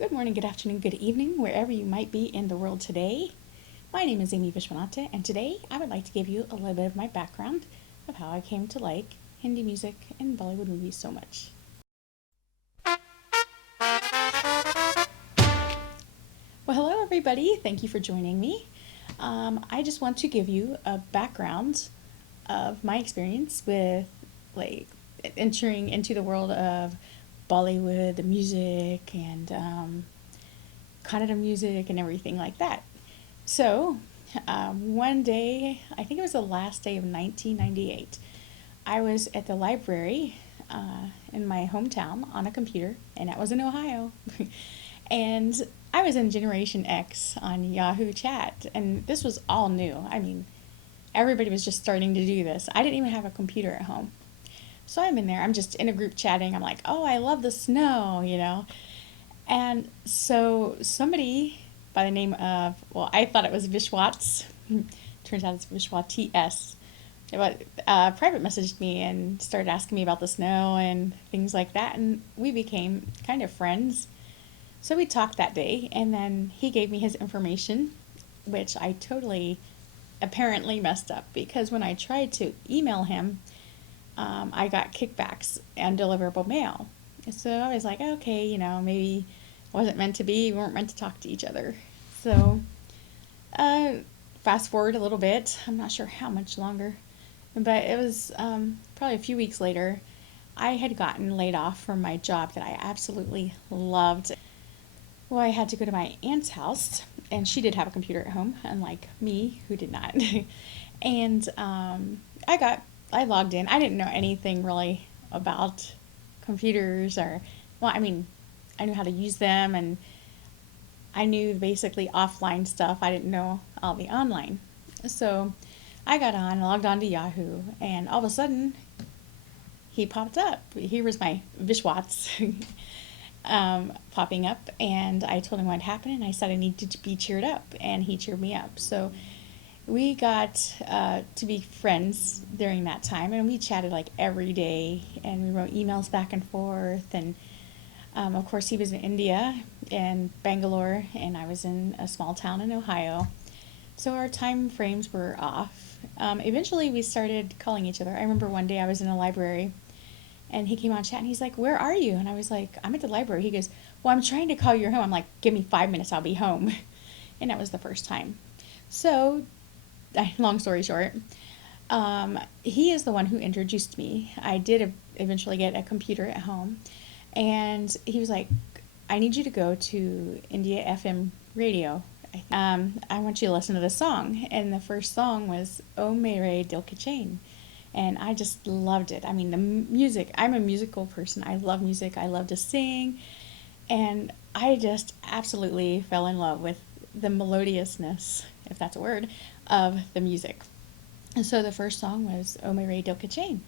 Good morning, good afternoon, good evening, wherever you might be in the world today. My name is Amy Vishwanatha, and today I would like to give you a little bit of my background of how I came to like Hindi music and Bollywood movies so much. Well, hello everybody. Thank you for joining me. I just want to give you a background of my experience with like entering into the world of Bollywood, the music, and Kannada music and everything like that. So, one day, I think it was the last day of 1998, I was at the library in my hometown on a computer, and that was in Ohio. And I was in Generation X on Yahoo Chat, and this was all new. I mean, everybody was just starting to do this. I didn't even have a computer at home. So I'm in there, I'm just in a group chatting. I'm like, oh, I love the snow. And so somebody by the name of, well, I thought it was Vishwats. Turns out it's Vishwatis. But private messaged me and started asking me about the snow and things like that, and we became kind of friends. So we talked that day, and then he gave me his information, which I totally apparently messed up because when I tried to email him, I got kickbacks and deliverable mail. So I was like, okay, maybe it wasn't meant to be. We weren't meant to talk to each other. So uh, fast forward a little bit. I'm not sure how much longer, but it was probably a few weeks later. I had gotten laid off from my job that I absolutely loved. Well, I had to go to my aunt's house, and she did have a computer at home, unlike me, who did not. And I logged in. I didn't know anything really about computers or, well, I mean, I knew how to use them and I knew basically offline stuff. I didn't know all the online. So I got on, logged on to Yahoo, and all of a sudden he popped up. Here was my Vishwats popping up, and I told him what happened, and I said I needed to be cheered up, and he cheered me up. So we got to be friends during that time, and we chatted like every day, and we wrote emails back and forth. And of course, he was in India, in Bangalore, and I was in a small town in Ohio. So our time frames were off. Eventually, we started calling each other. I remember one day I was in a library, and he came on chat, and he's like, "Where are you?" And I was like, "I'm at the library." He goes, "Well, I'm trying to call your home." I'm like, "Give me 5 minutes, I'll be home." And that was the first time. So long story short, he is the one who introduced me. I did eventually get a computer at home, and he was like, I need you to go to India FM radio. I want you to listen to this song. And the first song was Oh Mere Dil Ke Chain. And I just loved it. I mean, the music, I'm a musical person. I love music, I love to sing. And I just absolutely fell in love with the melodiousness, if that's a word, of the music. And so the first song was O Mere Dil Ke Chain.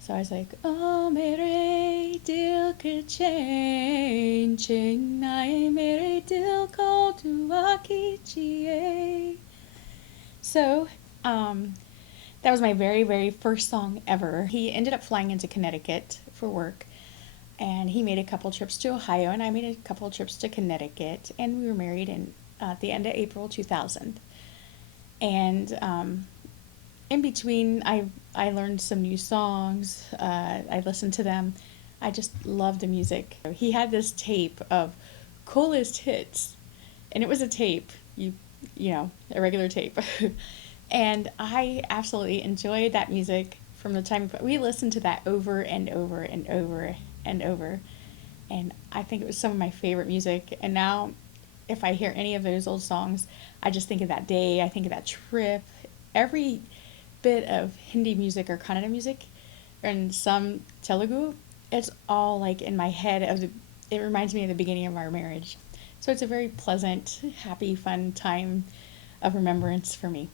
So I was like, O Mere Dil Ke Chain, Chain Nae Mere Dil Ko Dua Kijiye. So that was my very, very first song ever. He ended up flying into Connecticut for work, and he made a couple trips to Ohio, and I made a couple trips to Connecticut, and we were married in at the end of April 2000. And in between, I learned some new songs. I listened to them. I just loved the music. He had this tape of coolest hits, and it was a tape, a regular tape. And I absolutely enjoyed that music from the time we listened to that over and over and over and over. And I think it was some of my favorite music. And now, if I hear any of those old songs, I just think of that day. I think of that trip. Every bit of Hindi music or Kannada music, and some Telugu, it's all like in my head. It reminds me of the beginning of our marriage. So it's a very pleasant, happy, fun time of remembrance for me.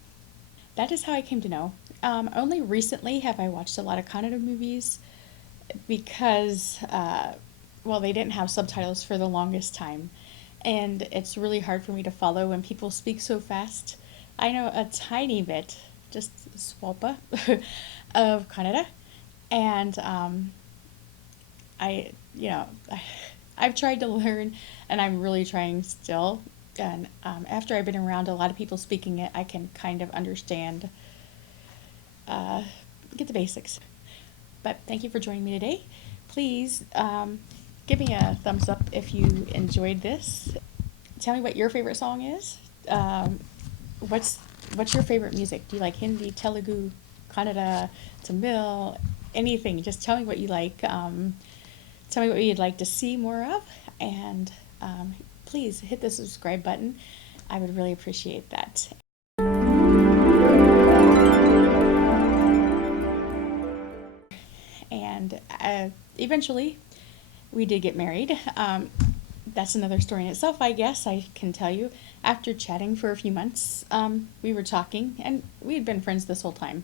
That is how I came to know. Only recently have I watched a lot of Kannada movies because, well, they didn't have subtitles for the longest time. And it's really hard for me to follow when people speak so fast. I know a tiny bit, just swalpa, of Kannada. And I, you know, I've tried to learn, and I'm really trying still. And after I've been around a lot of people speaking it, I can kind of understand, uh, get the basics. But thank you for joining me today. Please give me a thumbs up if you enjoyed this. Tell me what your favorite song is. What's what's your favorite music? Do you like Hindi, Telugu, Kannada, Tamil, anything? Just tell me what you like. Tell me what you'd like to see more of, and please hit the subscribe button. I would really appreciate that. And eventually, we did get married. That's another story in itself, I guess. I can tell you. After chatting for a few months, we were talking, and we had been friends this whole time.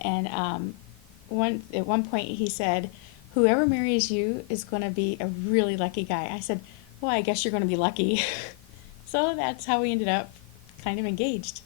And at one point, he said, "Whoever marries you is going to be a really lucky guy." I said, "Well, I guess you're going to be lucky." So that's how we ended up kind of engaged.